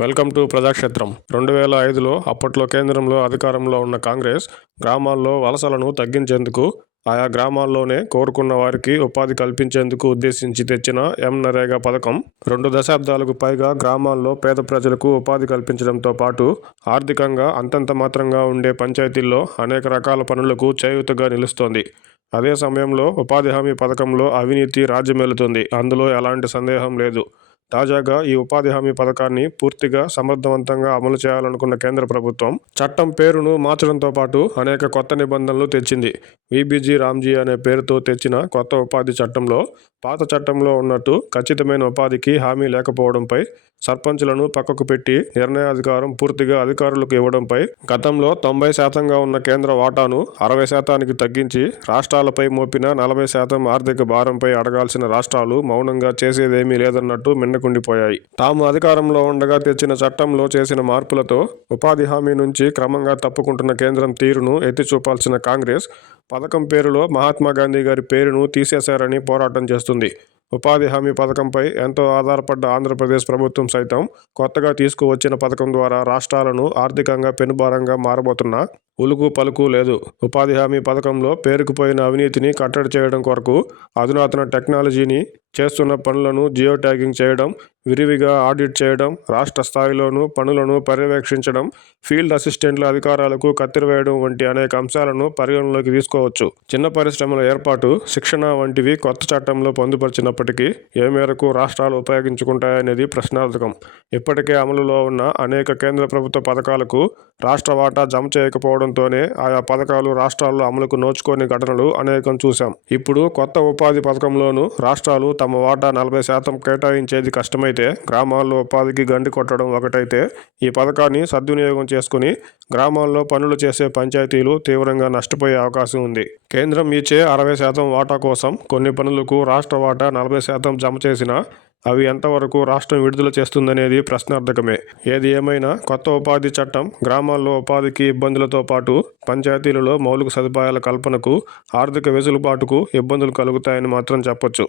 Welcome to ప్రజాక్షేత్రం. రెండు వేల ఐదులో అప్పట్లో కేంద్రంలో అధికారంలో ఉన్న కాంగ్రెస్ గ్రామాల్లో వలసలను తగ్గించేందుకు ఆయా గ్రామాల్లోనే కోరుకున్న వారికి ఉపాధి కల్పించేందుకు ఉద్దేశించి తెచ్చిన ఎం నరేగా పథకం రెండు దశాబ్దాలకు పైగా గ్రామాల్లో పేద ప్రజలకు ఉపాధి కల్పించడంతో పాటు ఆర్థికంగా అంతంత మాత్రంగా ఉండే పంచాయతీల్లో అనేక రకాల పనులకు చేయూతగా నిలుస్తోంది. అదే సమయంలో ఉపాధి హామీ పథకంలో అవినీతి రాజ్యమేలుతుంది అందులో ఎలాంటి సందేహం లేదు. తాజాగా ఈ ఉపాధి హామీ పథకాన్ని పూర్తిగా సమర్థవంతంగా అమలు చేయాలనుకున్న కేంద్ర ప్రభుత్వం చట్టం పేరును మార్చడంతో పాటు అనేక కొత్త నిబంధనలు తెచ్చింది. విబిజి రామ్జీ అనే పేరుతో తెచ్చిన కొత్త ఉపాధి చట్టంలో పాత చట్టంలో ఉన్నట్టు ఖచ్చితమైన ఉపాధికి హామీ లేకపోవడంపై సర్పంచులను పక్కకు పెట్టి నిర్ణయాధికారం పూర్తిగా అధికారులకు ఇవ్వడంపై గతంలో తొంభై శాతంగా ఉన్న కేంద్ర వాటాను అరవై శాతానికి తగ్గించి రాష్ట్రాలపై మోపిన నలభై శాతం ఆర్థిక భారంపై అడగాల్సిన రాష్ట్రాలు మౌనంగా చేసేదేమీ లేదన్నట్టు మిన్నకుండిపోయాయి. తాము అధికారంలో ఉండగా తెచ్చిన చట్టంలో చేసిన మార్పులతో ఉపాధి హామీ నుంచి క్రమంగా తప్పుకుంటున్న కేంద్రం తీరును ఎత్తి చూపాల్సిన కాంగ్రెస్ పథకం పేరులో మహాత్మా గాంధీ గారి పేరును తీసేశారని పోరాటం చేస్తుంది. ఉపాధి హామీ పథకంపై ఎంతో ఆధారపడ్డ ఆంధ్రప్రదేశ్ ప్రభుత్వం సైతం కొత్తగా తీసుకువచ్చిన పథకం ద్వారా రాష్ట్రాలను ఆర్థికంగా పెనుభారంగా మారబోతున్న ఉలుకు పలుకు లేదు. ఉపాధి హామీ పథకంలో పేరుకుపోయిన అవినీతిని కట్టడి చేయడం కొరకు అధునాతన టెక్నాలజీని చేస్తున్న పనులను జియో ట్యాగింగ్ చేయడం విరివిగా ఆడిట్ చేయడం రాష్ట్ర స్థాయిలోనూ పనులను పర్యవేక్షించడం ఫీల్డ్ అసిస్టెంట్ల అధికారాలకు కత్తిరవేయడం వంటి అనేక అంశాలను పరిగణలోకి తీసుకోవచ్చు. చిన్న పరిశ్రమల ఏర్పాటు శిక్షణ వంటివి కొత్త చట్టంలో పొందుపరిచినప్పటికీ ఏ మేరకు రాష్ట్రాలు ఉపయోగించుకుంటాయనేది ప్రశ్నార్థకం. ఇప్పటికే అమలులో ఉన్న అనేక కేంద్ర ప్రభుత్వ పథకాలకు రాష్ట్ర వాటా జమ చేయకపోవడంతోనే ఆయా పథకాలు రాష్ట్రాల్లో అమలుకు నోచుకోని ఘటనలు అనేకం చూశాం. ఇప్పుడు కొత్త ఉపాధి పథకంలోనూ రాష్ట్రాలు తమ తమ వాటా నలభై శాతం కేటాయించేది కష్టమైతే గ్రామాల్లో ఉపాధికి గండి కొట్టడం ఒకటైతే ఈ పథకాన్ని సద్వినియోగం చేసుకుని గ్రామాల్లో పనులు చేసే పంచాయతీలు తీవ్రంగా నష్టపోయే అవకాశం ఉంది. కేంద్రం ఇచ్చే అరవై శాతం వాటా కోసం కొన్ని పనులకు రాష్ట్ర వాటా నలభై శాతం జమ చేసినా అవి ఎంతవరకు రాష్ట్రం విడుదల చేస్తుందనేది ప్రశ్నార్థకమే. ఏది ఏమైనా కొత్త ఉపాధి చట్టం గ్రామాల్లో ఉపాధికి ఇబ్బందులతో పాటు పంచాయతీలలో మౌలిక సదుపాయాల కల్పనకు ఆర్థిక వెసులుబాటుకు ఇబ్బందులు కలుగుతాయని మాత్రం చెప్పొచ్చు.